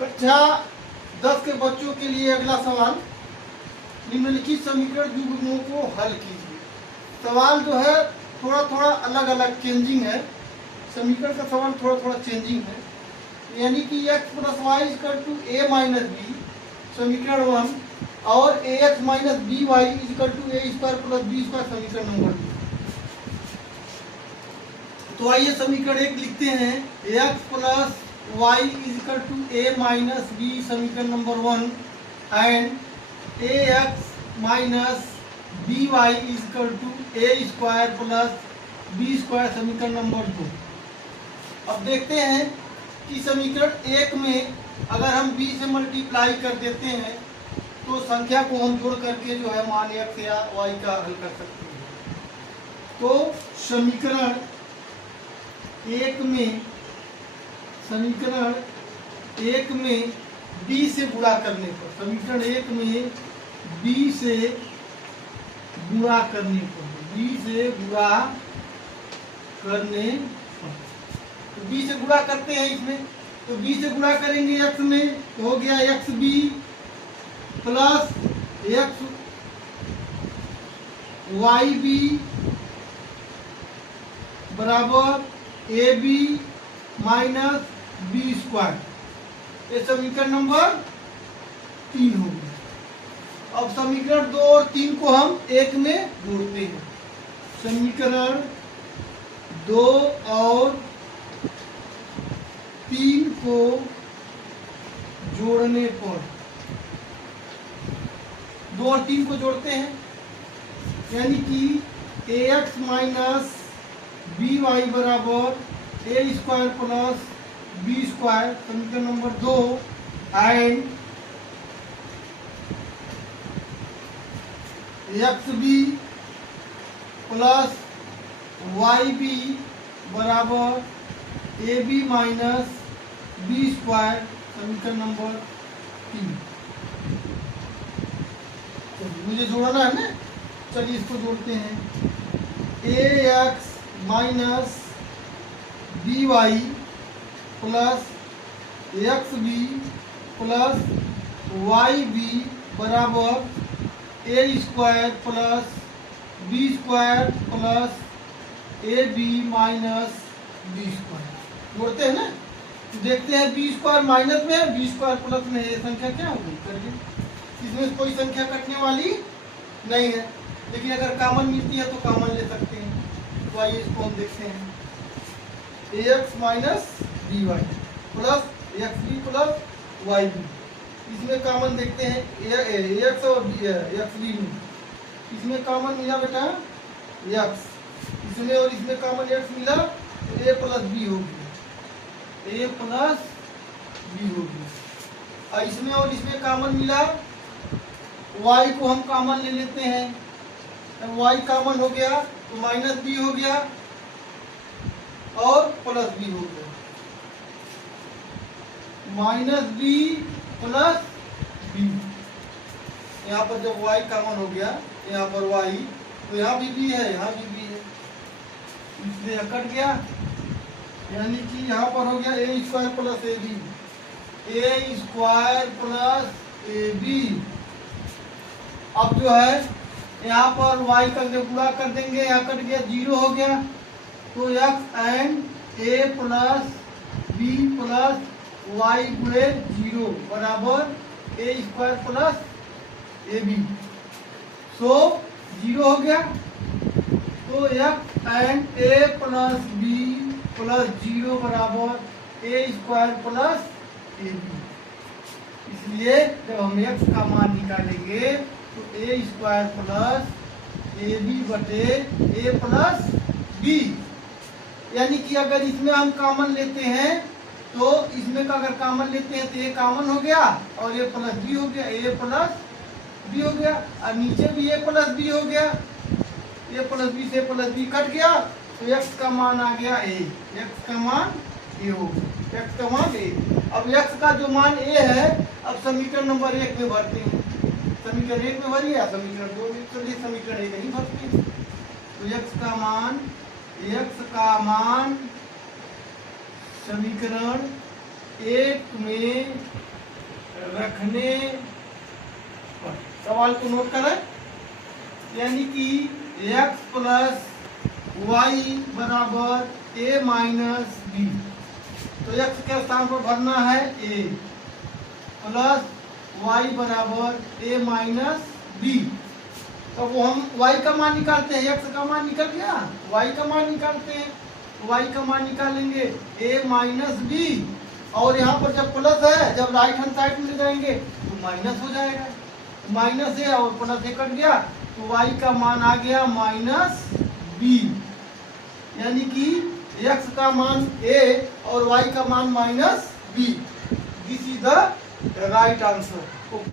कक्षा 10 के बच्चों के लिए अगला सवाल, निम्नलिखित समीकरण युग्मों को हल कीजिए। सवाल जो है थोड़ा थोड़ा अलग अलग चेंजिंग है, समीकरण का सवाल थोड़ा थोड़ा चेंजिंग है, यानी कि x plus Y equal to A minus B समीकरण 1 और A X minus B Y equal to A square plus B square समीकरण नंबर 2। तो आइए समीकरण 1 लिखते हैं, X plus Y equal to A minus B समीकरण number 1 and A X minus B Y equal to A square plus B square समीकरण number 2। अब देखते हैं कि समीकरण 1 में अगर हम b से मल्टीप्लाई कर देते हैं तो संख्या को हम जोड़ करके जो है मान x या y का हल कर सकते हैं। तो समीकरण 1 में b से गुणा करने पर, समीकरण 1 में b से गुणा करने पर, तो b से गुणा करते हैं इसमें, तो b से गुणा करेंगे x में तो हो गया X B plus X Y B बराबर A B minus B square, ये समीकरण नंबर 3 हो गया। अब समीकरण 2 और 3 को हम 1 में जोड़ते हैं। समीकरण 2 और 3 को जोड़ने पर, 2 और 3 को जोड़ते हैं, यानी कि A X minus B Y बराबर ए स्क्वायर प्लस बी स्क्वायर समीकरण number 2 and X B plus Y B बराबर A B minus B square समीकरण नंबर 3। तो मुझे जोड़ना है ना, चलिए इसको जोड़ते हैं। A X minus B Y plus X B plus Y B बराबर ए square plus B square plus ए बी माइनस बी स्क्वायर। जोड़ते हैं ना, देखते हैं बी स्क्वायर माइनस में है, बी स्क्वायर प्लस में है, ये संख्या क्या होगी करिए। इसमें कोई संख्या कटने वाली नहीं है, लेकिन अगर कॉमन मिलती है तो कॉमन ले सकते हैं। तो आइए इसको हम देखते हैं, A X minus B Y plus X B plus Y B, इसमें कॉमन देखते हैं ए एक्स और एक्स बी में, इसमें कॉमन मिला बेटा एक्स, इसमें और इसमें कॉमन एक्स मिला तो ए प्लस बी हो गया, ए प्लस बी हो गया। और इसमें और इसमें कॉमन मिला, y को हम कॉमन ले लेते हैं, अब y कॉमन हो गया तो माइनस बी हो गया और प्लस बी हो गया, माइनस बी प्लस बी। यहाँ पर जब y कॉमन हो गया, यहाँ पर y, तो यहाँ भी b है, यहाँ भी b है, इसलिए कट गया, यानी कि यहाँ पर हो गया A square plus A B, A square plus A B. अब जो है यहाँ पर y का जब गुणा कर देंगे, यहाँ कट गया 0 हो गया, तो x and a plus b plus y गुणे 0 बराबर ए स्क्वायर प्लस ए बी। सो 0 हो गया, तो x and a plus b plus 0 बराबर ए स्क्वायर प्लस ए बी। इसलिए जब हम x का मान निकालेंगे तो a square plus A b बटे ए प्लस बी, यानी कि अगर इसमें हम कॉमन लेते हैं तो इसमें का अगर कॉमन लेते हैं तो ए कॉमन हो गया और ए प्लस बी हो गया, ए प्लस बी हो गया, और नीचे भी ए प्लस बी हो गया, ए प्लस बी से प्लस बी कट गया, तो x का मान आ गया ए, x का मान ए हो गया, x का मान ए। अब x का जो मान ए है, अब समीकरण नंबर 1 में भरते हैं, समीकरण 1 में भरिए या समीकरण 2 में, चलिए समीकरण 1 ही भरते हैं। तो x का मान समीकरण एक में रखने पर। सवाल को नोट करें, यानी कि x प्लस वाई बराबर a माइनस बी। तो x के स्थान पर भरना है a प्लस y बराबर a माइनस बी। तो वो हम y का मान निकालते हैं, x का मान निकल गया, y का मान निकालते हैं, y का मान निकालेंगे a माइनस बी। और यहाँ पर जब प्लस है, जब राइट हैंड साइड में ले जाएंगे तो माइनस हो जाएगा, माइनस है और प्लस ए कट गया, तो y का मान आ गया माइनस बी। यानी कि x का मान a और y का मान minus b. This is the right answer.